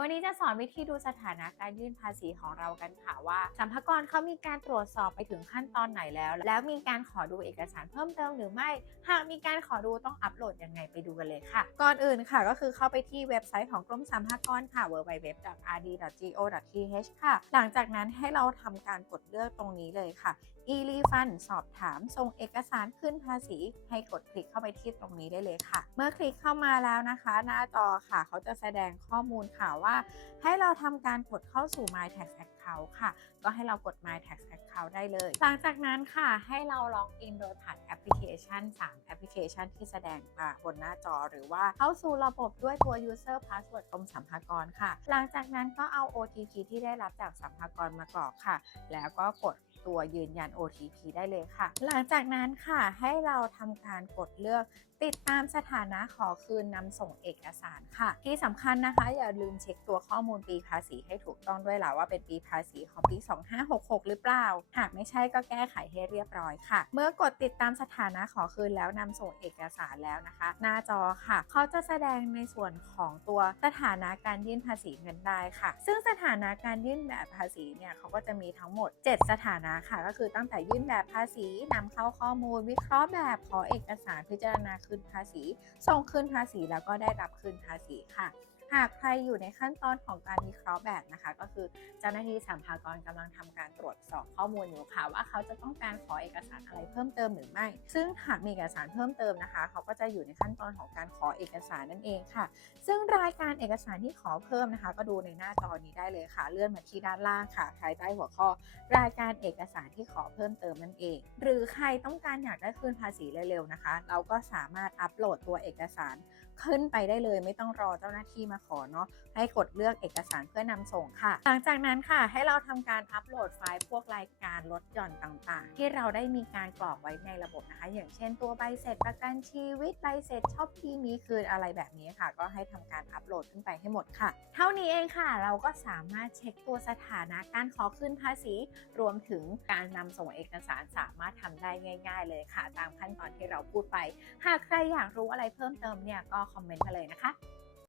วันนี้จะสอนวิธีดูสถานะการยื่นภาษีของเรากันค่ะว่าสัมภากระเขามีการตรวจสอบไปถึงขั้นตอนไหนแล้ว แล้วมีการขอดูเอกสารเพิ่มเติมหรือไม่ หากมีการขอดูต้องอัปโหลดยังไงไปดูกันเลยค่ะ ก่อนอื่นค่ะก็คือเข้าไปที่เว็บไซต์ของกรมสรรพากรค่ะ www.rd.go.th ค่ะ หลังจากนั้นให้เราทำการกดเลือกตรงนี้เลยค่ะ e-refund สอบถามส่งเอกสารขึ้นภาษี ให้กดคลิกเข้าไปที่ตรงนี้ได้เลยค่ะ เมื่อคลิกเข้ามาแล้วนะคะ หน้าจอค่ะ เขาจะแสดงข้อมูลค่ะว่า ให้เราทำการกดเข้าสู่ My Tax Account ค่ะ ก็ให้เรากด My Tax Account ได้เลย หลังจากนั้นค่ะ ให้เราล็อกอินโดยผ่านแอปพลิเคชัน 3 แอปพลิเคชันที่แสดงมาบนหน้าจอหรือว่าเข้าสู่ระบบด้วยตัว User Password กรมสรรพากรค่ะ หลังจากนั้นก็เอา OTP ที่ได้รับจากสรรพากรมากรอกค่ะ แล้วก็กด ตัวยืนยัน OTP ได้เลยค่ะ หลังจากนั้นค่ะให้เราทำการกดเลือกติดตามสถานะขอคืนนำส่งเอกสารค่ะ ที่สำคัญนะคะ อย่าลืมเช็คตัวข้อมูลปีภาษีให้ถูกต้องด้วยล่ะว่าเป็นปีภาษีของปี 2566 หรือเปล่า หากไม่ใช่ก็แก้ไขให้เรียบร้อยค่ะ เมื่อกดติดตามสถานะขอคืนแล้วนำส่งเอกสารแล้วนะคะ หน้าจอค่ะ เขาจะแสดงในส่วนของตัวสถานะการยื่นภาษีเงินได้ค่ะ ซึ่งสถานะการยื่นแบบภาษีเนี่ยเขาก็จะมีทั้งหมด 7 สถานะค่ะ ก็คือตั้งแต่ยื่นแบบภาษีนำเข้าข้อมูล วิเคราะห์แบบขอเอกสารพิจารณาคืนภาษีส่งคืนภาษีแล้วก็ได้รับคืนภาษีค่ะ หากใครอยู่ในขั้นตอนของการวิเคราะห์แบบนะคะ ก็คือเจ้าหน้าที่สัมภากรกำลังทำการตรวจสอบข้อมูลอยู่ค่ะ ว่าเขาจะต้องการขอเอกสารอะไรเพิ่มเติมหรือไม่ ซึ่งหากมีเอกสารเพิ่มเติมนะคะ เขาก็จะอยู่ในขั้นตอนของการขอเอกสารนั่นเองค่ะ ซึ่งรายการเอกสารที่ขอเพิ่มนะคะ ก็ดูในหน้าจอนี้ได้เลยค่ะ เลื่อนมาที่ด้านล่างค่ะภายใต้หัวข้อ รายการเอกสารที่ขอเพิ่มเติมนั่นเอง หรือใครต้องการอยากได้คืนภาษีเร็วๆนะคะ เราก็สามารถอัปโหลดตัวเอกสาร ขึ้นไปได้เลย ไม่ต้องรอเจ้าหน้าที่มาขอเนาะให้กดเลือกเอกสารเพื่อนำส่งค่ะ หลังจากนั้นค่ะ ให้เราทำการอัปโหลดไฟล์พวกรายการลดหย่อนต่างๆ ที่เราได้มีการกรอกไว้ในระบบนะคะ อย่างเช่นตัวใบเสร็จประกันชีวิตใบเสร็จชอบที่มีคืนอะไรแบบนี้ค่ะ ก็ให้ทำการอัปโหลดขึ้นไปให้หมดค่ะ เท่านี้เองค่ะ เราก็สามารถเช็คตัวสถานะการขอคืนภาษี รวมถึงการนำส่งเอกสารสามารถทำได้ง่าย ๆ เลยค่ะ ตามขั้นตอนที่เราพูดไป หากใครอยากรู้อะไรเพิ่มเติมเนี่ยก็คอมเมนต์มาเลยนะคะ